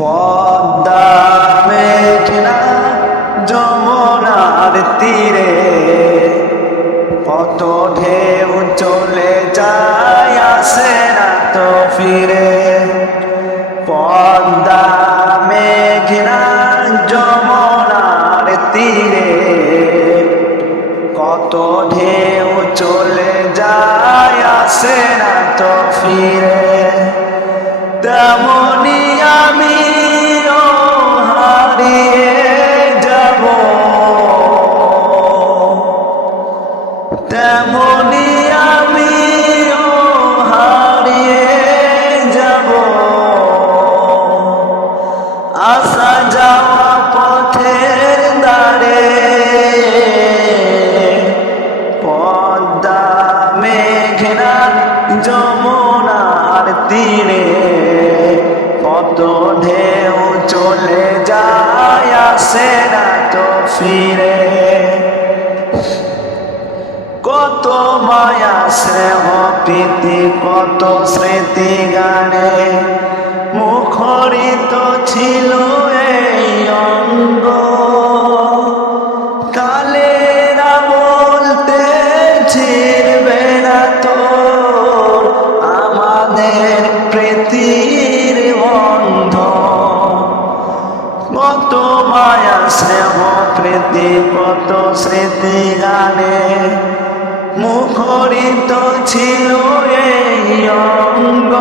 পদ্মা মেঘনা যমুনার তীরে কত ঢেউ চলে যায় আসে না তো ফিরে। পদ্মা মেঘনা যমুনার তীরে কত ঢেউ চলে যায় আসে না তো ফিরে। তেমনি আমিও হারিয়ে যাব, তেমনি আমিও হারিয়ে যাব। আসা যাওয়া পথের ধারে পদ্মা মেঘনা যমুনার তীরে কত ঢেউ চলে যায় আসে না তো ফিরে। কত মায়া স্নেহ প্রীতি কত স্মৃতি গানে মুখরিত ছিল এই অঙ্গ। কালেরা বলতে ছিড়বে না তো আমাদের প্রীতির বন্ধ। কত মায়া স্নেহ প্রীতি কত স্মৃতি গানে মুখরিত ছিল এই অঙ্গ।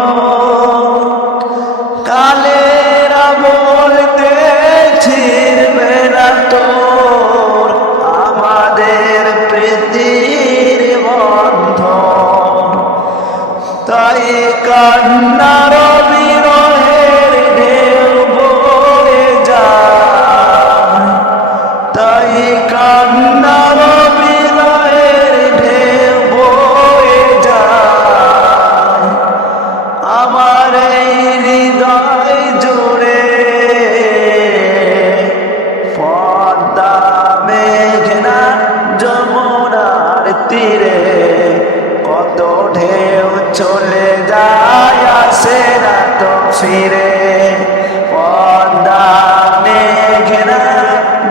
কালেরা বলতে ছিড়বে না তোর আমাদের প্রীতির বন্ধন। তাই কান্নার বিরহের ঢেউ বয়ে যায়, তাই কান্নার বিরহের ঢেউ বয়ে যায় আমার এই হৃদয় জুড়ে। পদ্মা মেঘনা যমুনার তীরে কত ঢেউ চলে যায় আসে না তো ফিরে। পদ্মা মেঘনা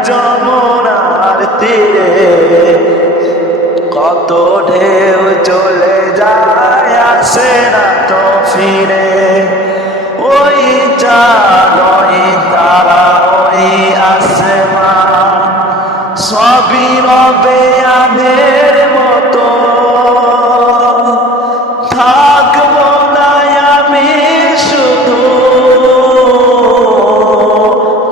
যমুনার তীরে কত ঢেউ চলে যায় আসে না তো ফিরে। ওই চাঁদ ওই তারা ওই আসমান সবই রবে আগের মতো। থাকবো না আমি শুধু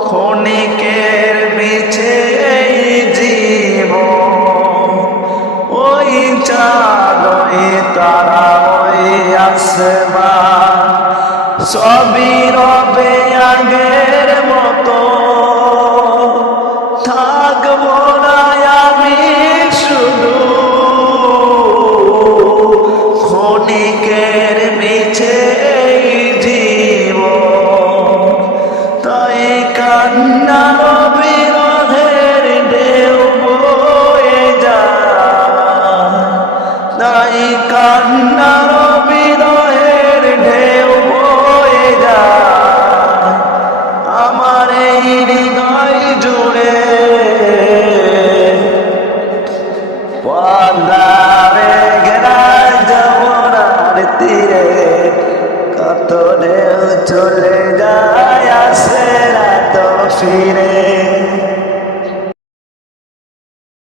ক্ষণিকের বিছে এই জীবন। ওই চাঁদ ওই তারা ওই আসমান সবই রবে আগের মতো। থাকবো না আমি শুধু ক্ষণিকের মিছে এই জীবন। তাই কান্নার বিরহের ঢেউ বয়ে যায়, তাই কান্নার বিরহের ঢেউ বয়ে যায় আমার এই হৃদয় জুড়ে। পদ্মা মেঘনা যমুনার তীরে কত ঢেউ চলে যায় আসে না তো ফিরে।